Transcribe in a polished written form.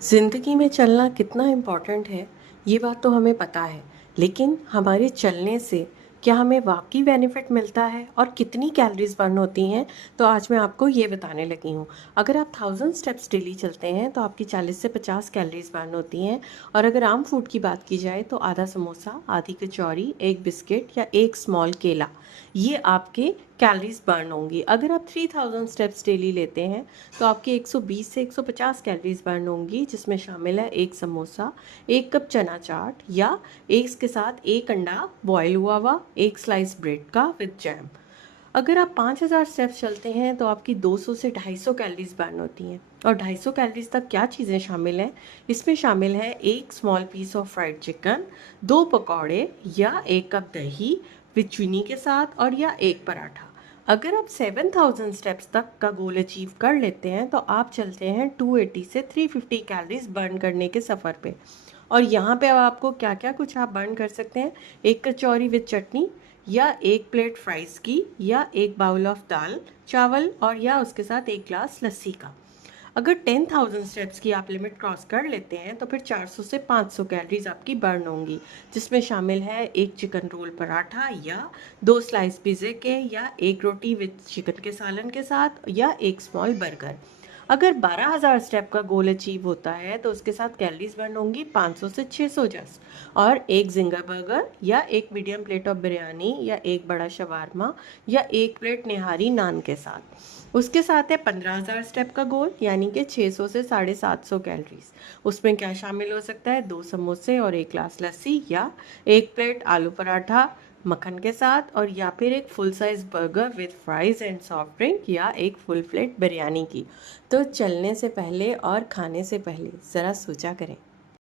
ज़िंदगी में चलना कितना इम्पोर्टेंट है, ये बात तो हमें पता है। लेकिन हमारे चलने से क्या हमें वाक़ई बेनिफिट मिलता है और कितनी कैलोरीज़ बर्न होती हैं, तो आज मैं आपको ये बताने लगी हूँ। अगर आप 1000 स्टेप्स डेली चलते हैं, तो आपकी 40 से 50 कैलोरीज़ बर्न होती हैं। और अगर आम फूड की बात की जाए, तो आधा समोसा, आधी कचौरी, एक बिस्किट या एक स्मॉल केला, ये आपके कैलोरीज़ बर्न होंगी। अगर आप 3000 स्टेप्स डेली लेते हैं, तो आपकी 120 से 150 कैलोरीज बर्न होंगी, जिसमें शामिल है एक समोसा, एक कप चना चाट या एक के साथ एक अंडा बॉयल हुआ हुआ, एक स्लाइस ब्रेड का विद जैम। अगर आप 5000 स्टेप्स चलते हैं, तो आपकी 200 से 250 कैलोरीज बर्न होती हैं। और 250 कैलोरीज तक क्या चीज़ें शामिल हैं? इसमें शामिल है एक small piece of fried chicken, 2 पकौड़े या एक कप दही विद चीनी के साथ, और या एक पराठा। अगर आप 7000 स्टेप्स तक का गोल अचीव कर लेते हैं, तो आप चलते हैं 280 से 350 कैलोरीज बर्न करने के सफ़र पे। और यहाँ पे अब आपको क्या क्या कुछ आप बर्न कर सकते हैं: एक कचौरी विद चटनी, या एक प्लेट फ्राइज़ की, या एक बाउल ऑफ दाल चावल, और या उसके साथ एक ग्लास लस्सी का। अगर 10,000 स्टेप्स की आप लिमिट क्रॉस कर लेते हैं, तो फिर 400 से 500 कैलोरीज आपकी बर्न होंगी, जिसमें शामिल है एक चिकन रोल पराठा, या 2 स्लाइस पिज़्ज़े के, या एक रोटी विद चिकन के सालन के साथ, या एक स्मॉल बर्गर। अगर 12,000 स्टेप का गोल अचीव होता है, तो उसके साथ कैलोरीज बर्न होंगी 500 से 600 जस्ट। और एक जिंगर बर्गर, या एक मीडियम प्लेट ऑफ बिरयानी, या एक बड़ा शवारमा, या एक प्लेट निहारी नान के साथ। उसके साथ है 15,000 स्टेप का गोल, यानी कि 600 से 750 कैलोरीज। उसमें क्या शामिल हो सकता है? 2 समोसे और एक ग्लास लस्सी, या एक प्लेट आलू पराठा मक्खन के साथ, और या फिर एक full size burger with fries and soft drink, या एक फुल प्लेट बिरयानी की। तो चलने से पहले और खाने से पहले ज़रा सोचा करें।